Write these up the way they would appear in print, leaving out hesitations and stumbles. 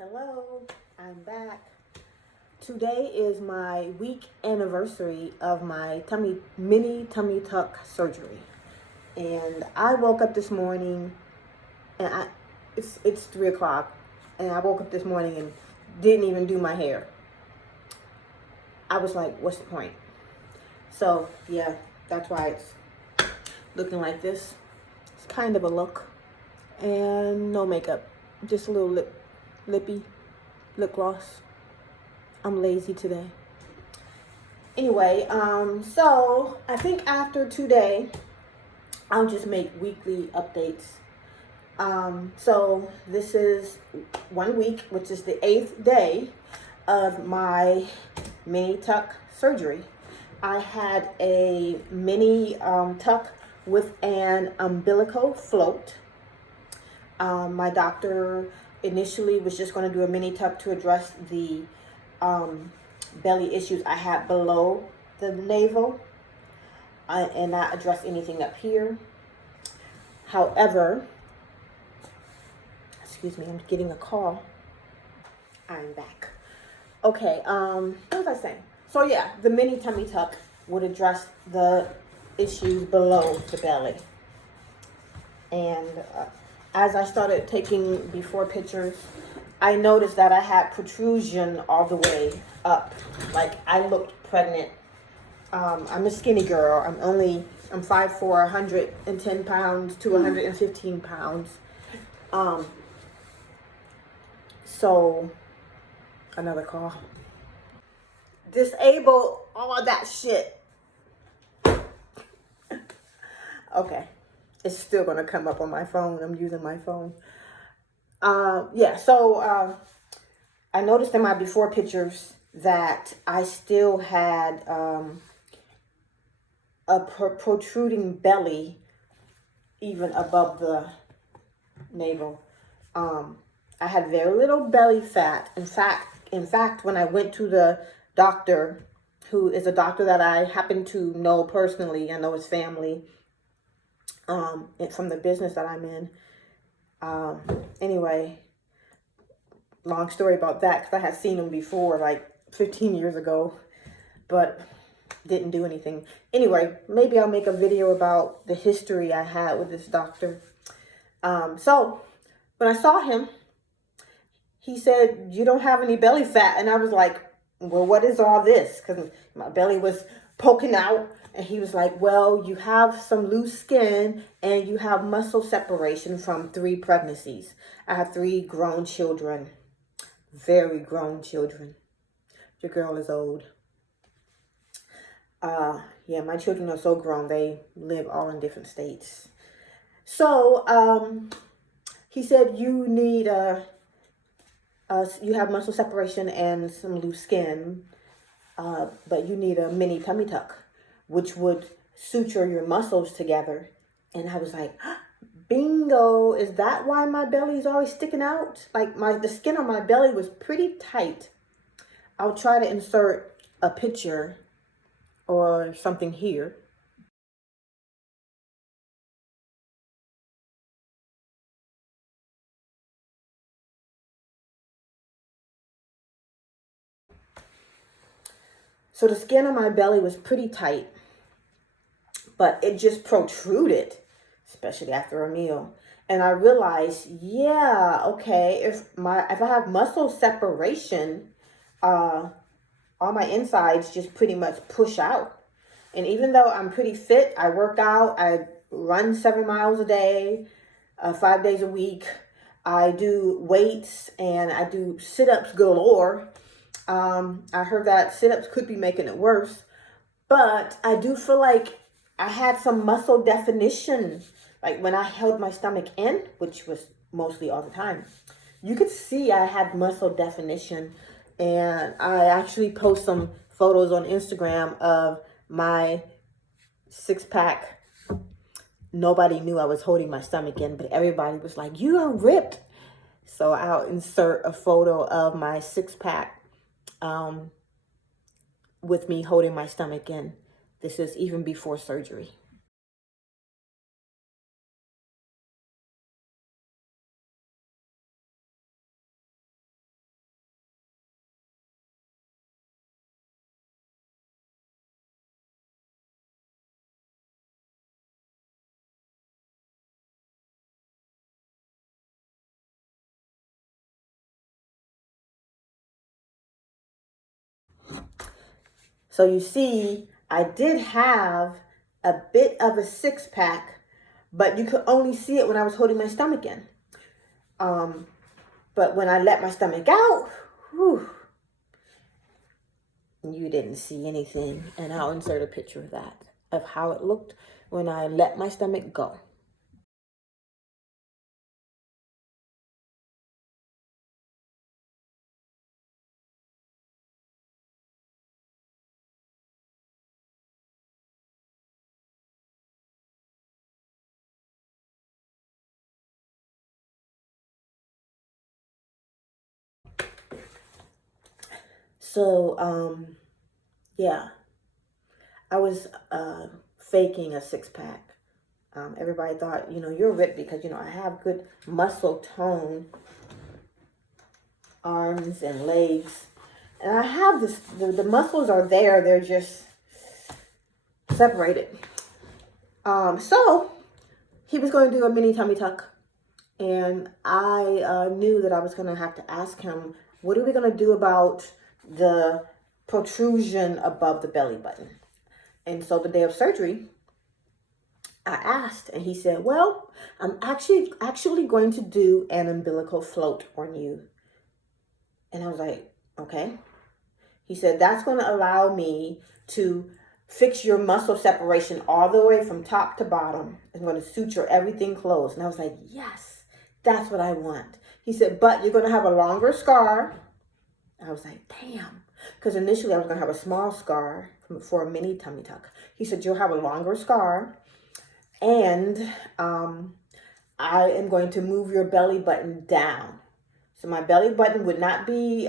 Hello, I'm back. Today is my week anniversary of my mini tummy tuck surgery. And I woke up this morning and it's 3 o'clock and I woke up this morning and didn't even do my hair. I was like, what's the point? So yeah, that's why it's looking like this. It's kind of a look. And no makeup. Just a little lip gloss. I'm lazy today. Anyway, so I think after today, I'll just make weekly updates. So this is 1 week, which is the 8th day of my mini tuck surgery. I had a mini tuck with an umbilical float. My doctor initially was just going to do a mini tuck to address the belly issues I had below the navel and not address anything up here. However, excuse me, I'm getting a call. I'm back. Okay, what was I saying? So yeah, the mini tummy tuck would address the issues below the belly. And as I started taking before pictures, I noticed that I had protrusion all the way up. Like I looked pregnant. I'm a skinny girl. I'm 5'4", 110 pounds to 115 pounds. So another call. Disable all that shit. Okay. It's still gonna come up on my phone. I'm using my phone. So I noticed in my before pictures that I still had a protruding belly even above the navel. I had very little belly fat. In fact, when I went to the doctor, who is a doctor that I happen to know personally, I know his family, from the business that I'm in. Anyway, long story about that, because I had seen him before, like 15 years ago, but didn't do anything. Anyway, maybe I'll make a video about the history I had with this doctor. So when I saw him, he said, "You don't have any belly fat." And I was like, well, what is all this? Because my belly was poking out. And he was like, well, you have some loose skin and you have muscle separation from 3 pregnancies. I have 3 grown children, very grown children. Your girl is old. Yeah, my children are so grown. They live all in different states. So he said, you need you have muscle separation and some loose skin, but you need a mini tummy tuck, which would suture your muscles together. And I was like, bingo, is that why my belly is always sticking out? Like the skin on my belly was pretty tight. I'll try to insert a picture or something here. So the skin on my belly was pretty tight, but it just protruded, especially after a meal. And I realized, yeah, okay, if I have muscle separation, all my insides just pretty much push out. And even though I'm pretty fit, I work out, I run 7 miles a day, 5 days a week. I do weights and I do sit-ups galore. I heard that sit-ups could be making it worse, but I do feel like I had some muscle definition. Like when I held my stomach in, which was mostly all the time, you could see I had muscle definition. And I actually post some photos on Instagram of my 6-pack. Nobody knew I was holding my stomach in, but everybody was like, you are ripped. So I'll insert a photo of my 6-pack with me holding my stomach in. This is even before surgery. So you see, I did have a bit of a six-pack, but you could only see it when I was holding my stomach in. But when I let my stomach out, whew, you didn't see anything. And I'll insert a picture of that, of how it looked when I let my stomach go. So, yeah, I was faking a six-pack. Everybody thought, you're ripped because, I have good muscle tone, arms and legs. And I have this, the muscles are there. They're just separated. So he was going to do a mini tummy tuck. And I knew that I was going to have to ask him, what are we going to do about the protrusion above the belly button? And so the day of surgery, I asked, and he said, well, I'm actually going to do an umbilical float on you. And I was like, okay. He said, that's going to allow me to fix your muscle separation all the way from top to bottom. It's going to suture everything closed. And I was like, yes, that's what I want. He said, but you're going to have a longer scar. I was like, damn. Because initially I was going to have a small scar for a mini tummy tuck. He said, you'll have a longer scar. And I am going to move your belly button down. So my belly button would not be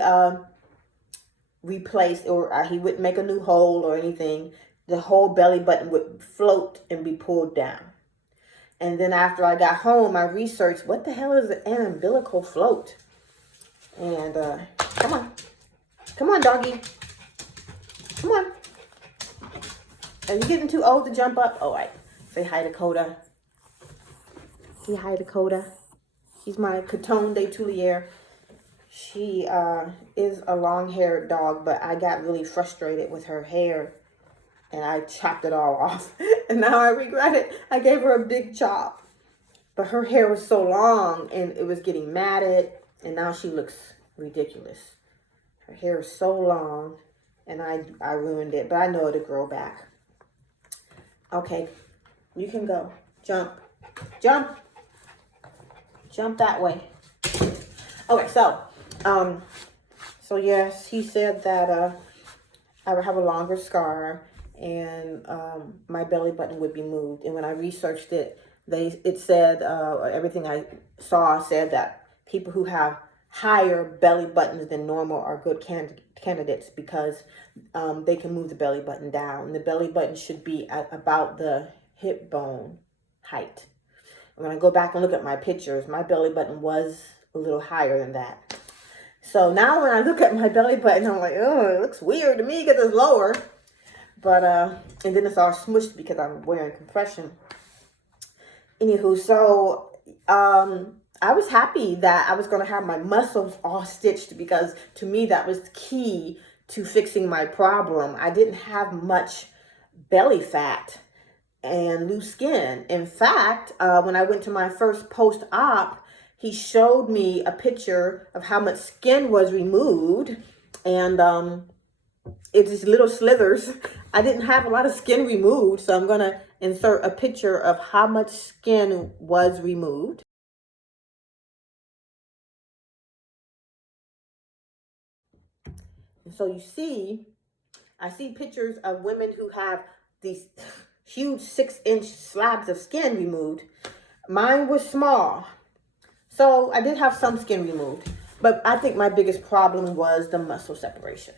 replaced, or he wouldn't make a new hole or anything. The whole belly button would float and be pulled down. And then after I got home, I researched, what the hell is an umbilical float? And come on, doggy. Come on. Are you getting too old to jump up? All right. Say hi to Coda. Say hi to Coda. She's my Coton de Tulier. She is a long-haired dog, but I got really frustrated with her hair, and I chopped it all off. And now I regret it. I gave her a big chop, but her hair was so long, and it was getting matted, and now she looks ridiculous. Her hair is so long, and I ruined it, but I know it'll grow back. Okay, you can go. Jump. Jump. Jump that way. Okay, so yes, he said that I would have a longer scar, and my belly button would be moved. And when I researched it, it said everything I saw said that people who have higher belly buttons than normal are good candidates because they can move the belly button down. The belly button should be at about the hip bone height. And when I go back and look at my pictures, my belly button was a little higher than that. So now when I look at my belly button, I'm like, oh, it looks weird to me because it's lower. But, and then it's all smushed because I'm wearing compression. Anywho, so I was happy that I was going to have my muscles all stitched because to me that was key to fixing my problem. I didn't have much belly fat and loose skin. In fact, when I went to my first post-op, he showed me a picture of how much skin was removed, and it's just little slithers. I didn't have a lot of skin removed, so I'm going to insert a picture of how much skin was removed. And so you see, I see pictures of women who have these huge 6-inch slabs of skin removed. Mine was small. So I did have some skin removed, but I think my biggest problem was the muscle separation.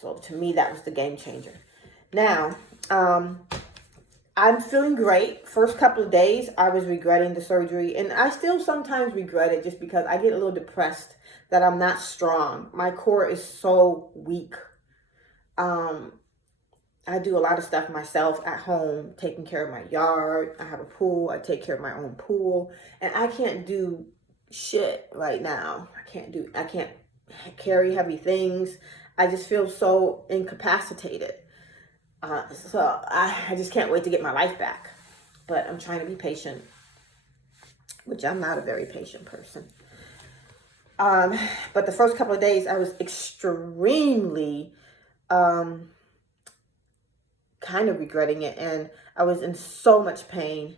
So to me, that was the game changer. Now, I'm feeling great. First couple of days, I was regretting the surgery, and I still sometimes regret it just because I get a little depressed that I'm not strong. My core is so weak. I do a lot of stuff myself at home, taking care of my yard. I have a pool. I take care of my own pool, and I can't do shit right now. I can't carry heavy things. I just feel so incapacitated. So I just can't wait to get my life back. But I'm trying to be patient, which I'm not a very patient person. But the first couple of days, I was extremely kind of regretting it, and I was in so much pain.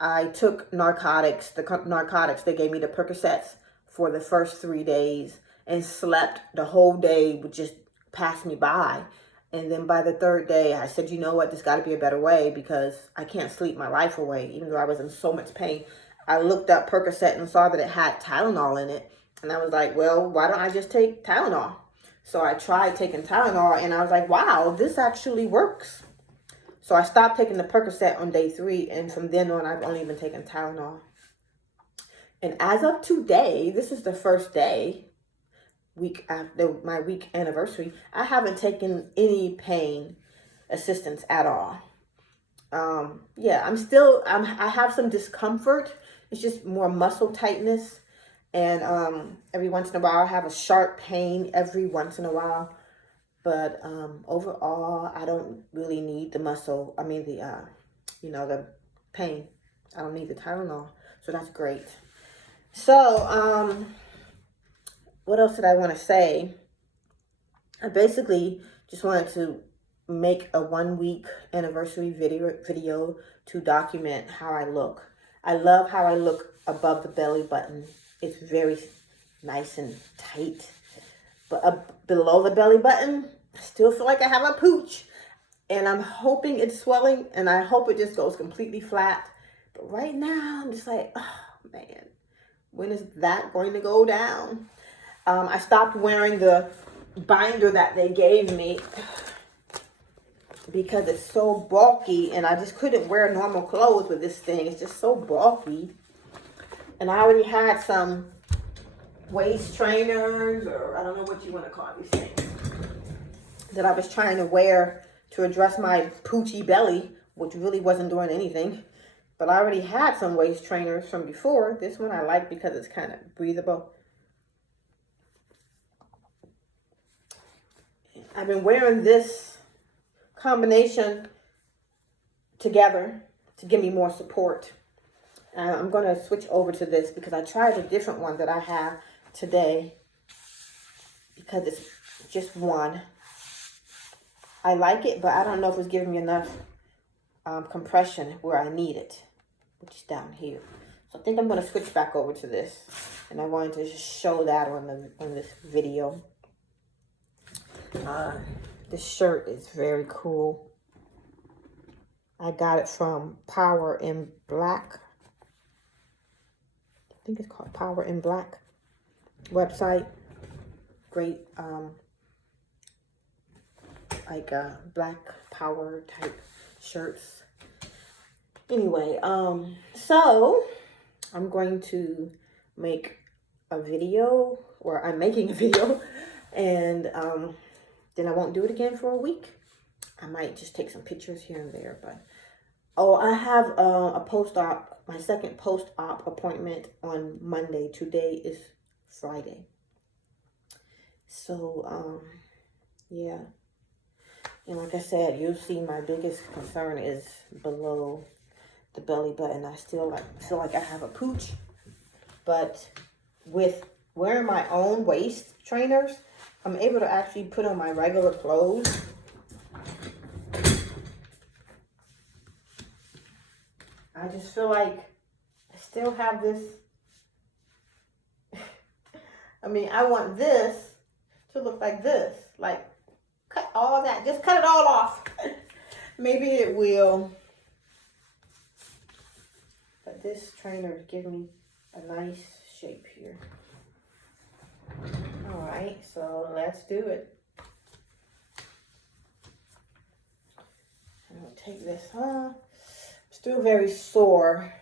I took narcotics, narcotics. They gave me the Percocets for the first 3 days, and slept the whole day, would just pass me by. And then by the third day, I said, you know what, there's got to be a better way, because I can't sleep my life away, even though I was in so much pain. I looked up Percocet and saw that it had Tylenol in it. And I was like, well, why don't I just take Tylenol? So I tried taking Tylenol, and I was like, wow, this actually works. So I stopped taking the Percocet on day 3, and from then on, I've only been taking Tylenol. And as of today, this is the first day, week after my week anniversary, I haven't taken any pain assistance at all. Yeah, I have some discomfort. It's just more muscle tightness. And every once in a while, I have a sharp pain every once in a while. But overall, I don't really need the muscle. I mean, the pain. I don't need the Tylenol. So that's great. So, what else did I want to say? I basically just wanted to make a 1-week anniversary video to document how I look. I love how I look above the belly button. It's very nice and tight. But below the belly button, I still feel like I have a pooch. And I'm hoping it's swelling, and I hope it just goes completely flat. But right now, I'm just like, oh, man, when is that going to go down? I stopped wearing the binder that they gave me because it's so bulky, and I just couldn't wear normal clothes with this thing. It's just so bulky. And I already had some waist trainers, or I don't know what you want to call these things, that I was trying to wear to address my poochy belly, which really wasn't doing anything. But I already had some waist trainers from before. This one I like because it's kind of breathable. I've been wearing this combination together to give me more support. I'm going to switch over to this because I tried a different one that I have today because it's just one. I like it, but I don't know if it's giving me enough compression where I need it, which is down here. So I think I'm going to switch back over to this, and I wanted to just show that on this video. This shirt is very cool. I got it from Power in Black. I think it's called Power in Black website. Great, black power type shirts. Anyway, so I'm going to make a video, or I'm making a video, and then I won't do it again for a week. I might just take some pictures here and there, but I have a post-op, my second post-op appointment on Monday. Today is Friday. So, yeah. And like I said, you'll see my biggest concern is below the belly button. I still feel like I have a pooch, but with wearing my own waist trainers, I'm able to actually put on my regular clothes. I just feel like I still have this. I mean, I want this to look like this. Like, cut all that. Just cut it all off. Maybe it will. But this trainer gives me a nice shape here. All right, so let's do it. I'm going to take this off. Still very sore.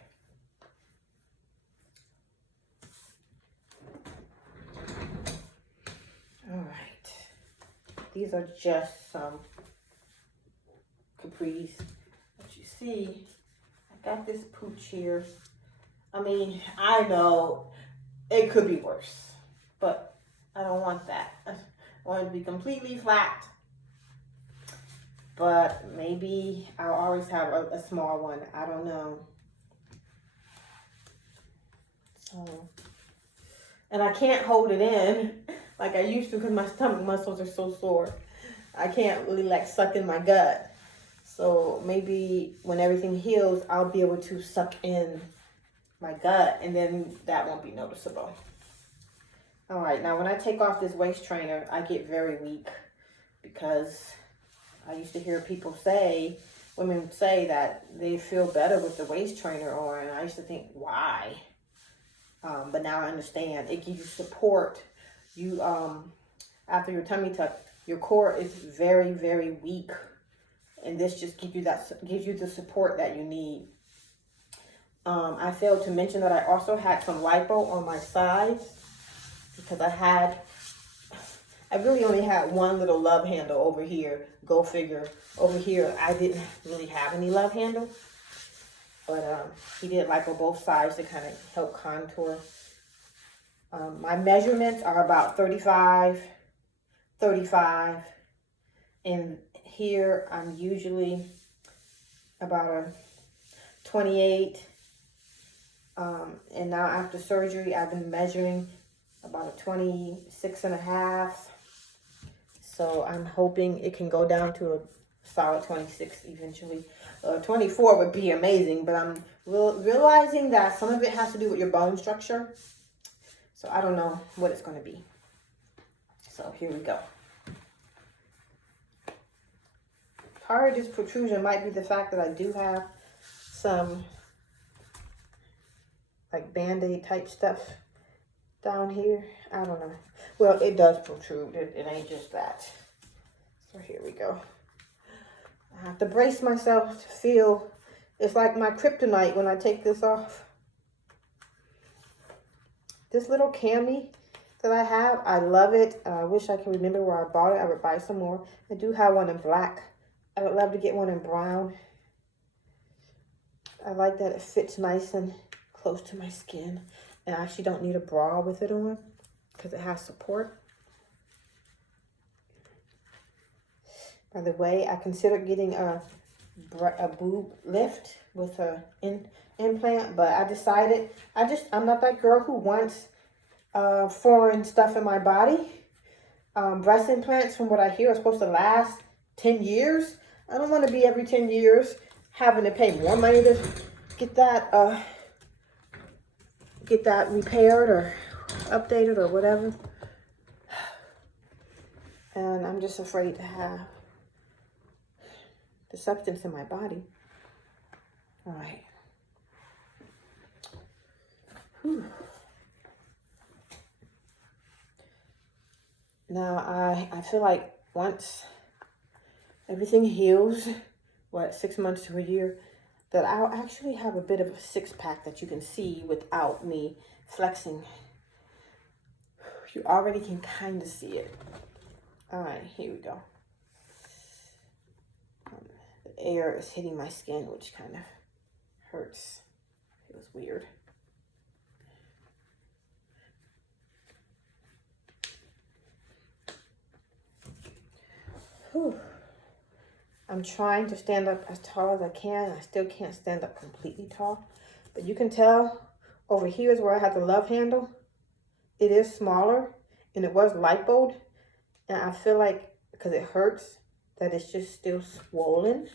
All right. These are just some capris. But you see, I got this pooch here. I mean, I know it could be worse, but I don't want that. I want it to be completely flat. but maybe I'll always have a small one. I don't know. So, and I can't hold it in like I used to because my stomach muscles are so sore. I can't really like suck in my gut. So maybe when everything heals, I'll be able to suck in my gut, and then that won't be noticeable. All right, now when I take off this waist trainer, I get very weak because I used to hear people say, women say that they feel better with the waist trainer on, and I used to think, why? But now I understand. It gives you support. You, after your tummy tuck, your core is very, very weak, and this just gives you the support that you need. I failed to mention that I also had some lipo on my sides because I really only had one little love handle over here. Go figure. Over here, I didn't really have any love handle, but he did lipo both sides to kind of help contour. My measurements are about 35, and here I'm usually about a 28. And now after surgery, I've been measuring about a 26.5. So I'm hoping it can go down to a solid 26 eventually. 24 would be amazing, but I'm realizing that some of it has to do with your bone structure. So I don't know what it's going to be. So here we go. Part of this protrusion might be the fact that I do have some like Band-Aid type stuff down here. I don't know. Well, it does protrude. It ain't just that. So here we go. I have to brace myself to feel. It's like my kryptonite when I take this off. This little cami that I have, I love it. I wish I could remember where I bought it. I would buy some more. I do have one in black. I would love to get one in brown. I like that it fits nice and close to my skin, and I actually don't need a bra with it on because it has support. By the way, I considered getting a boob lift with a implant, but I decided I'm not that girl who wants foreign stuff in my body. Breast implants, from what I hear, are supposed to last 10 years. I don't want to be every 10 years having to pay more money to get that repaired or updated or whatever. And I'm just afraid to have the substance in my body. All right. Whew. Now I feel like once everything heals, 6 months to a year, that I'll actually have a bit of a six-pack that you can see without me flexing. You already can kind of see it. All right, here we go. The air is hitting my skin, which kind of hurts. Feels weird. Whew. I'm trying to stand up as tall as I can. I still can't stand up completely tall. But you can tell over here is where I have the love handle. It is smaller, and it was lipoed. And I feel like, because it hurts, that it's just still swollen.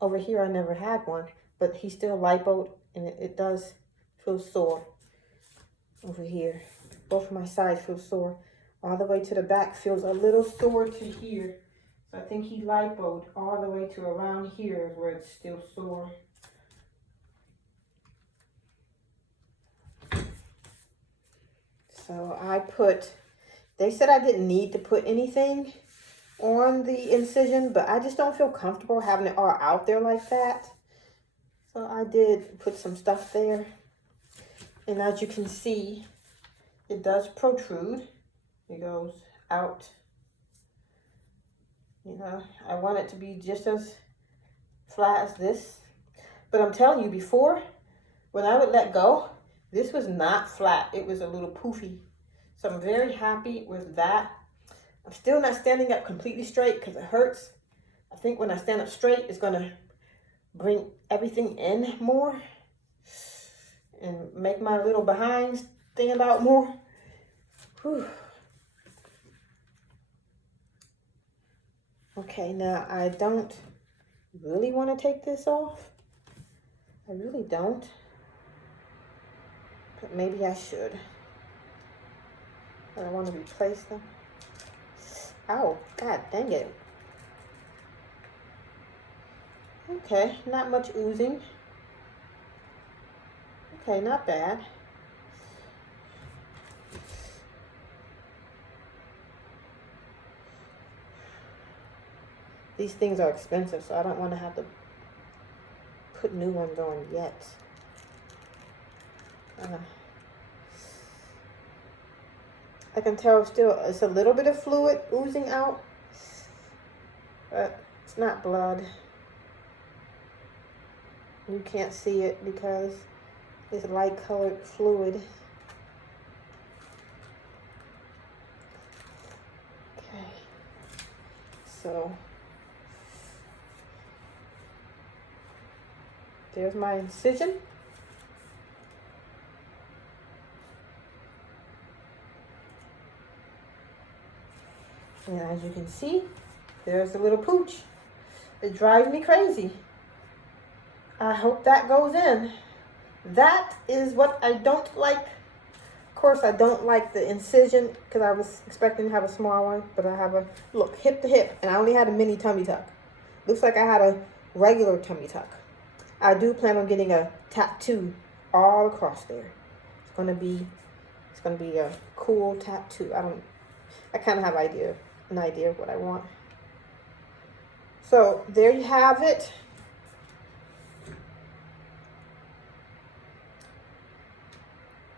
Over here, I never had one, but he's still lipoed, and it does feel sore over here. Both of my sides feel sore. All the way to the back feels a little sore to here. So I think he lipoed all the way to around here is where it's still sore. So they said I didn't need to put anything on the incision, but I just don't feel comfortable having it all out there like that. So I did put some stuff there. And as you can see, it does protrude. It goes out. You know, I want it to be just as flat as this. But I'm telling you, before, when I would let go, this was not flat. It was a little poofy. So I'm very happy with that. I'm still not standing up completely straight because it hurts. I think when I stand up straight, it's going to bring everything in more and make my little behind stand out more. Whew. Okay, now I don't really want to take this off. I really don't. But maybe I should. I don't want to replace them. Ow, god dang it. Okay, not much oozing. Okay, not bad. These things are expensive, so I don't want to have to put new ones on yet. I can tell still it's a little bit of fluid oozing out, but it's not blood. You can't see it because it's light colored fluid. Okay, so there's my incision. And as you can see, there's the little pooch. It drives me crazy. I hope that goes in. That is what I don't like. Of course, I don't like the incision because I was expecting to have a small one, but I have a, look, hip to hip, and I only had a mini tummy tuck. Looks like I had a regular tummy tuck. I do plan on getting a tattoo all across there. It's gonna be a cool tattoo. I kind of have an idea of what I want. So there you have it.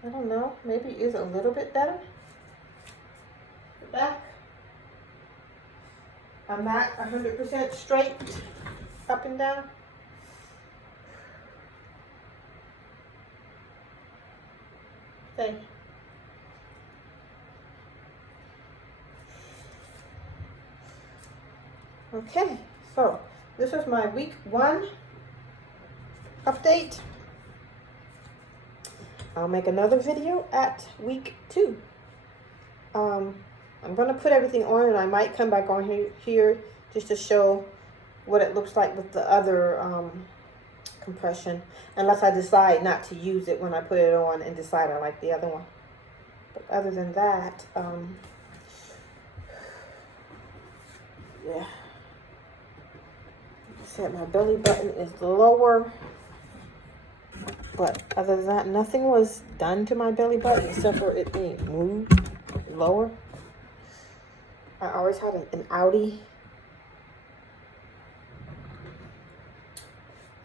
I don't know, maybe it is a little bit better. The back. I'm not 100% straight up and down. Okay. Okay, so this is my week 1 update. I'll make another video at week 2. I'm gonna put everything on, and I might come back on here just to show what it looks like with the other compression, unless I decide not to use it when I put it on and decide I like the other one. But other than that, yeah. Like I said, my belly button is lower. But other than that, nothing was done to my belly button except for it being moved lower. I always had an outie.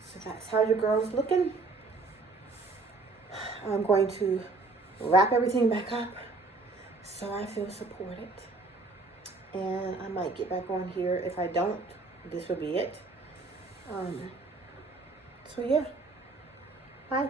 So that's how your girl's looking. I'm going to wrap everything back up so I feel supported. And I might get back on here. If I don't, this will be it. So yeah. Bye.